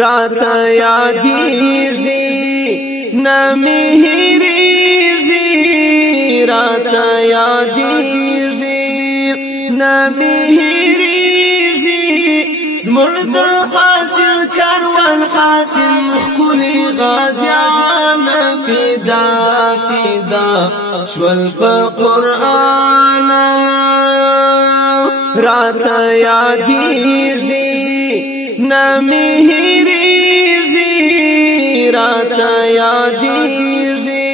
راتا یادیږي نمی هېرېږي راتا یادیږي نمی هېرېږي زموږ د حاصل کاروان حاصل ښکلي غازیان فدا فدا شول په قرآن راتا یادیږي نمی هېرېږي راتا یادیږي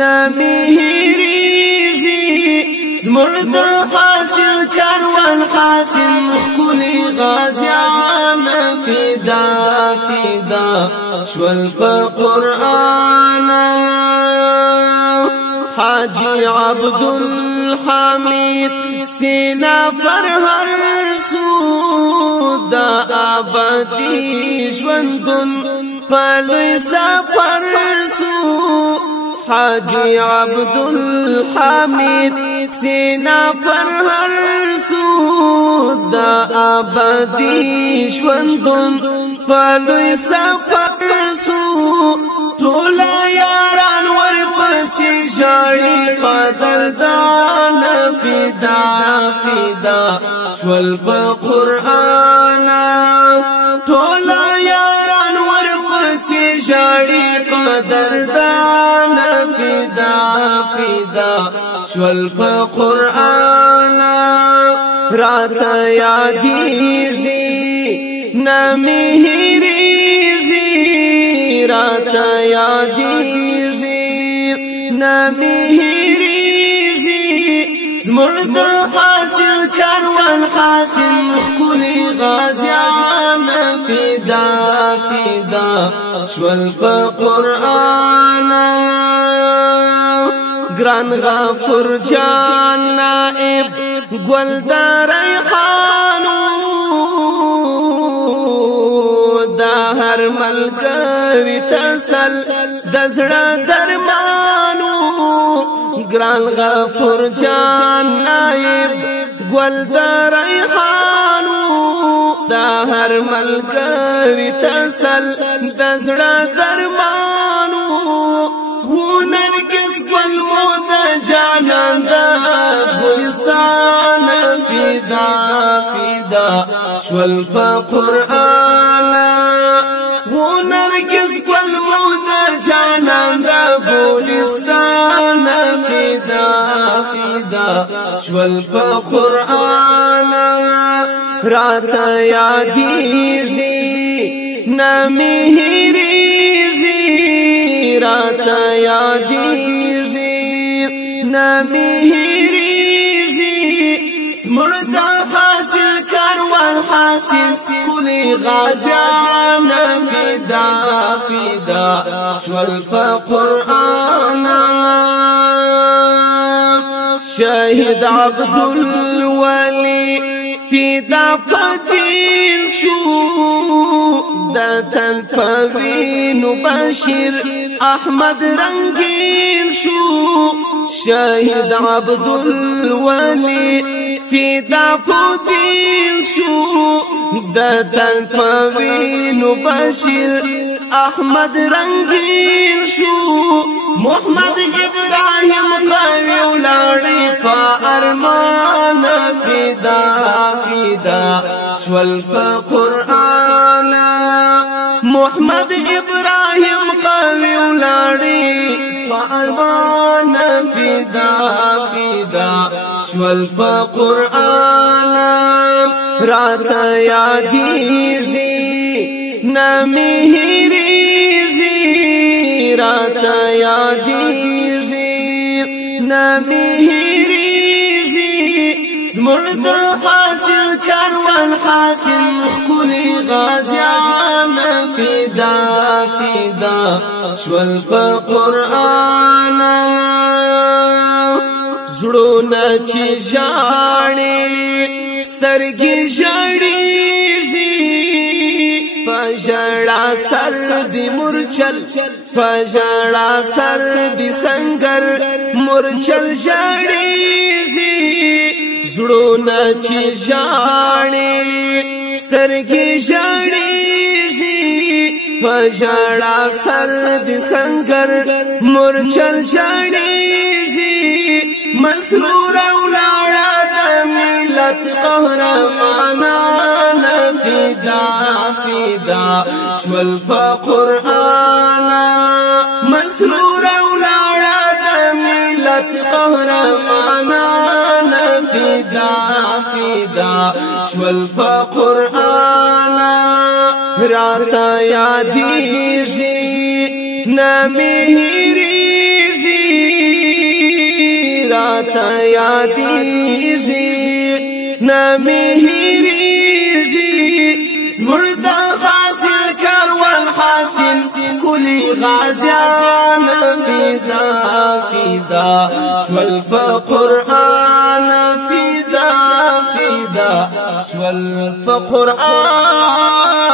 نمی هېرېږي زموږ د حاصل کاروان حاصل ښکلي غازیان فدا فدا شول په قرآن حاجی عبدالحمید سینا پر هر سو دا آبادی ژوندون پلوی سفر سو حاجی عبدالحمید سینا پر هر سو دا آبادی ژوندون پلوی سفر سو ټوله یاران ورپسې ژاړي قدردان فدا فدا شول په قرآن ټوله یاران ورپسې ژاړي قدردان فدا فدا شول په قرآن راته یادیږي نمی هېرېږي راته یادیږي نمی هېرېږي زموږ د حاصل کاروان حاصل ښکلي غازیان فدا فدا شول په قرآن ګران غفور جان نائب ګل د ریحانو دا هر ملګری تسل د زړه درمانو ګران غفور جان نائب ګل د ریحانو دا هر ملګری تسل د زړه درمانو و نرګس ګل مو د جانان د ګلستان فدا فدا شول په قرآن و نرګس ګل مو د جانان د ګلستان فدا فدا شول په قرآن راته یادیږي نمی هېرېږي راته یادیږي نمی هېرېږي زموږ د حاصل کاروان حاصل ښکلي غازیان فدا فدا شول په قرآن شهید عبدالولی فدا پدین شو د تن پوینو بشیر احمد رنگین شو شهید عبدالولی فدا پدین شو د تن پوینو بشیر احمد رنگین شو محمد ابراهیم قوی ولاړی په ارمان فدا فدا شول په قرآن محمد ابراهیم قوی ولاړی په ارمان فدا فدا شول په قرآن راته یادیږي نمی هېرېږي راته یادیږي نمی هېرېږي زموږ د حاصل کاروان حاصل ښکلي غازیان فدا فدا شول په قرآن زړونه چې ژاړي سترګې ژړېږي په ژړا سر دی مورچل په ژړا سر دی سنگر مورچل ژړېږي زړونه چې ژاړي سترګې ژړېږي پجڑا سرد سنگر مرچل جڑیږي مسرور اولاړه د ملت قهرمانان فدا فدا شول په قرآن مسرور اولاړه د ملت قهرمانان فدا فدا شول په قرآن راتا یادیږي نامې هېرېږي راتا یادیږي نامې هېرېږي زموږ د حاصل کروان حاصل کلي غازیان فدا فدا شول په قرآن فدا فدا شول په قرآن